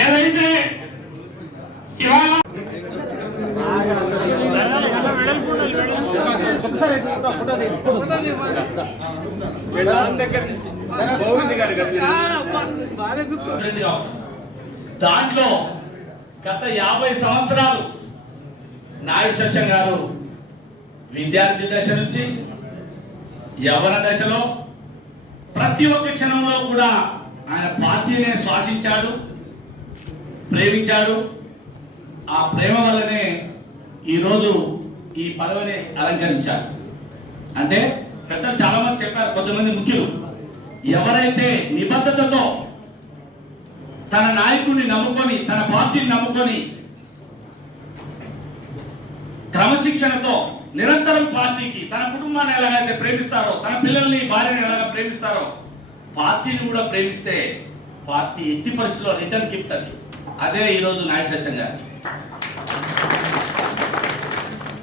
ఏదైతే ఇవాళ దాంట్లో గత 50 సంవత్సరాలు నాయుడు సత్యం గారు విద్యార్థి దశ నుంచి యవన దశలో ప్రతి ఒక్క క్షణంలో కూడా ఆయన పార్టీనే శ్వాసించాడు, ప్రేమించాడు. ఆ ప్రేమ వల్లనే ఈరోజు ఈ పదవిని అలంకరించారు. అంటే పెద్దలు చాలా మంది చెప్పారు, కొంతమంది ముఖ్యులు, ఎవరైతే నిబద్ధతతో తన నాయకుడిని నమ్ముకొని, తన పార్టీని నమ్ముకొని, క్రమశిక్షణతో నిరంతరం పార్టీకి, తన కుటుంబాన్ని ఎలాగైతే ప్రేమిస్తారో, తన పిల్లల్ని భార్యని ఎలాగ ప్రేమిస్తారో, పార్టీని కూడా ప్రేమిస్తే పార్టీ ఎట్టి పరిస్థితిలో రిటర్న్ గిఫ్ట్ అది. అదే ఈరోజు నాయుడు సత్యం గారు.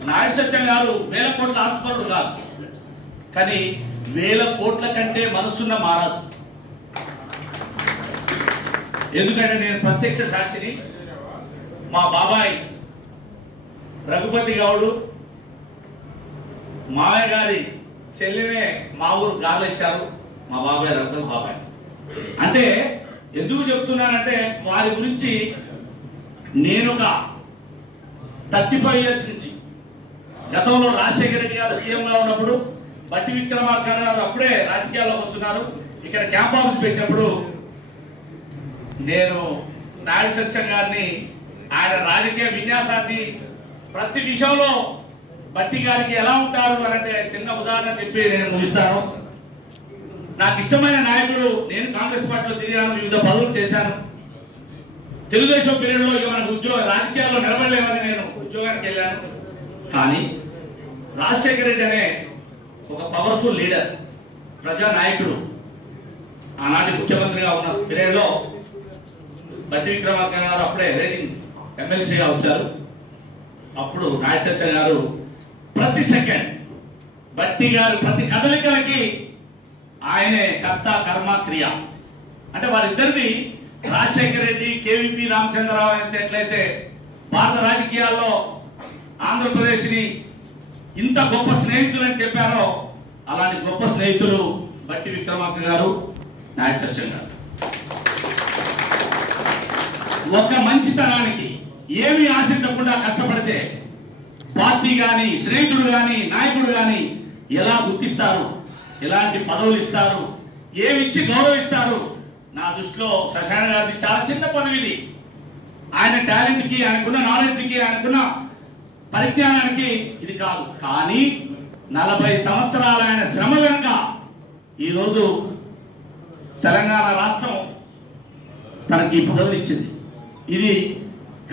నాయుడు సత్యం గారు 1000 కోట్ల ఆస్తిపరుడు కాదు, కానీ 1000 కోట్ల కంటే మనసున్న మారాదు. ఎందుకంటే నేను ప్రత్యక్ష సాక్షిని. మా బాబాయ్ రఘుపతి గౌడు మావయ్య గారి చెల్లినే మా ఊరు గాలు ఇచ్చారు. మా బాబాయ్ రఘుపతి బాబాయ్ అంటే ఎందుకు చెప్తున్నానంటే, వారి గురించి నేను ఒక 35 ఇయర్స్ నుంచి, గతంలో రాజశేఖర రెడ్డి గారు సీఎంగా ఉన్నప్పుడు, బట్టి విక్రమార్క గారు అప్పుడే రాజకీయాల్లోకి వస్తున్నారు. ఇక్కడ క్యాంప్ ఆఫీస్ పెట్టినప్పుడు నేను నాయుడు సత్యం గారిని, ఆయన రాజకీయ విన్యాసాన్ని, ప్రతి విషయంలో బట్టి గారికి ఎలా ఉంటారు అంటే చిన్న ఉదాహరణ చెప్పి నేను ముగిస్తాను. నాకు ఇష్టమైన నాయకుడు, నేను కాంగ్రెస్ పార్టీలో తిరిగాను, వివిధ పదవులు చేశాను. తెలుగుదేశం పీరియడ్లో మనకు ఉద్యోగ రాజకీయాల్లో నిలబడలేమని నేను ఉద్యోగానికి వెళ్ళాను. కానీ రాజశేఖర రెడ్డి అనే ఒక పవర్ఫుల్ లీడర్, ప్రజా నాయకుడు, ఆనాటి ముఖ్యమంత్రిగా ఉన్న పీరియడ్లో బట్టి విక్రమార్క గారు అప్పుడే రేటింగ్ ఎమ్మెల్సీగా వచ్చారు. అప్పుడు నాయుడు సత్యం గారు ప్రతి సెకండ్, బట్టి గారు ప్రతి కదలికలకి ఆయనే కర్త కర్మ క్రియ. అంటే వారిద్దరిది రాజశేఖర రెడ్డి, కేవీపీ రామచంద్రరావు అయితే ఎట్లయితే భారత రాజకీయాల్లో ఆంధ్రప్రదేశ్ని ఇంత గొప్ప స్నేహితులు అని చెప్పారో, అలాంటి గొప్ప స్నేహితులు బట్టి విక్రమార్క గారు, నాయుడు సత్యం గారు. ఒక మంచితనానికి ఏమీ ఆశించకుండా కష్టపడితే పార్టీ కానీ, స్నేహితుడు కానీ, నాయకుడు కానీ ఎలా గుర్తిస్తారు, ఎలాంటి పదవులు ఇస్తారు, ఏమిచ్చి గౌరవిస్తారు. నా దృష్టిలో శశాన గారిది చాలా చిన్న పదవి ఇది. ఆయన టాలెంట్కి, ఆయనకున్న నాలెడ్జ్కి, ఆయనకున్న పరిజ్ఞానానికి ఇది కాదు. కానీ 40 సంవత్సరాల ఆయన శ్రమ వెనుక ఈరోజు తెలంగాణ రాష్ట్రం తనకి ఈ పదవిని ఇచ్చింది. ఇది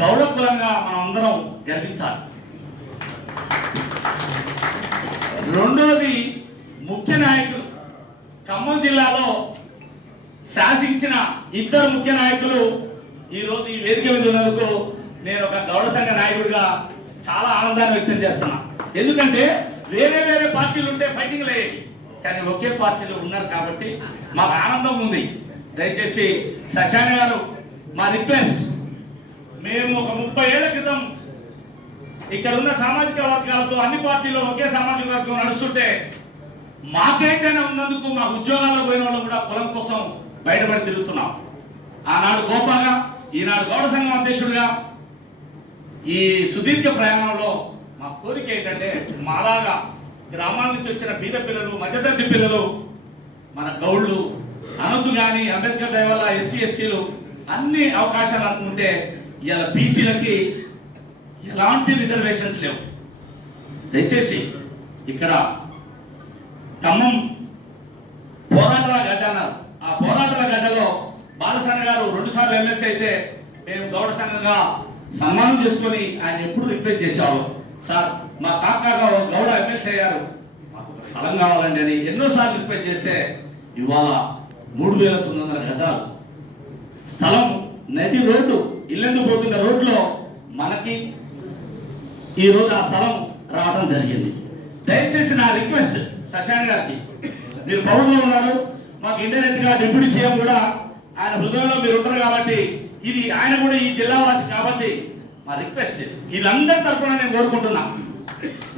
గౌరవప్రదంగా మనం అందరం గర్వించాలి. రెండోది, ముఖ్య నాయకులు, ఖమ్మం జిల్లాలో శాసించిన 2 ముఖ్య నాయకులు ఈరోజు ఈ వేదిక మీద ఉన్నందుకు నేను ఒక గౌడ సంఘ నాయకుడిగా చాలా ఆనందాన్ని వ్యక్తం చేస్తున్నా. ఎందుకంటే వేరే వేరే పార్టీలు ఉంటే ఫైటింగ్ లేదు, కానీ ఒకే పార్టీలో ఉన్నారు కాబట్టి మాకు ఆనందం ఉంది. దయచేసి శశాన గారు, మా రిక్వెస్ట్, మేము ఒక 30 ఏళ్ల క్రితం ఇక్కడ ఉన్న సామాజిక వర్గాలతో అన్ని పార్టీలో ఒకే సామాజిక వర్గం నడుస్తుంటే మాకేంటైనా ఉన్నందుకు మా ఉద్యోగాల్లో పోయిన వాళ్ళు కూడా కులం కోసం బయటపడి తిరుగుతున్నాం. ఆనాడు గోపాగా, ఈనాడు గౌడ సంఘం అధ్యక్షుడిగా ఈ సుదీర్ఘ ప్రయాణంలో మా కోరిక ఏంటంటే, మాలాగా గ్రామాల నుంచి వచ్చిన బీద పిల్లలు, మధ్యతరగతి పిల్లలు, మన గౌళ్ళు, అనంతు కానీ అంబేద్కర్ దయ వల్ల ఎస్సీ ఎస్టీలు అన్ని అవకాశాలు అనుకుంటే ఇవాళ బీసీలకి ఎలాంటి రిజర్వేషన్స్ లేవు. దయచేసి ఇక్కడ ఖమ్మం పోరాటాల గడ్డ అన్నారు. ఆ పోరాటాల గడ్డలో బాలసన్న గారు 2 సార్లు ఎమ్మెల్సీ అయితే మేము గౌడ సంఘంగా సన్మానం చేసుకొని ఆయన ఎప్పుడు రిక్వెస్ట్ చేసేవాళ్ళం, సార్ మా కాకా గౌడ ఎమ్మెల్సీ అయ్యారు, మాకు ఒక స్థలం కావాలండి అని ఎన్నోసార్లు రిక్వెస్ట్ చేస్తే ఇవాళ 3900 గజాలు స్థలం, నది రోడ్డు, ఇల్లెందుకు పోతున్న రోడ్లో మనకి ఈరోజు ఆ స్థలం రావడం జరిగింది. దయచేసి నా రిక్వెస్ట్ శశాన గారికి, మీరు పౌరులో ఉన్నారు, మాకు ఇండైరెక్ట్ గా డిప్యూటీ సీఎం కూడా ఆయన హృదయంలో మీరు ఉంటారు కాబట్టి ఇది ఆయన కూడా ఈ జిల్లా వాసి కాబట్టి మా రిక్వెస్ట్ వీళ్ళందరి తరఫున నేను కోరుకుంటున్నా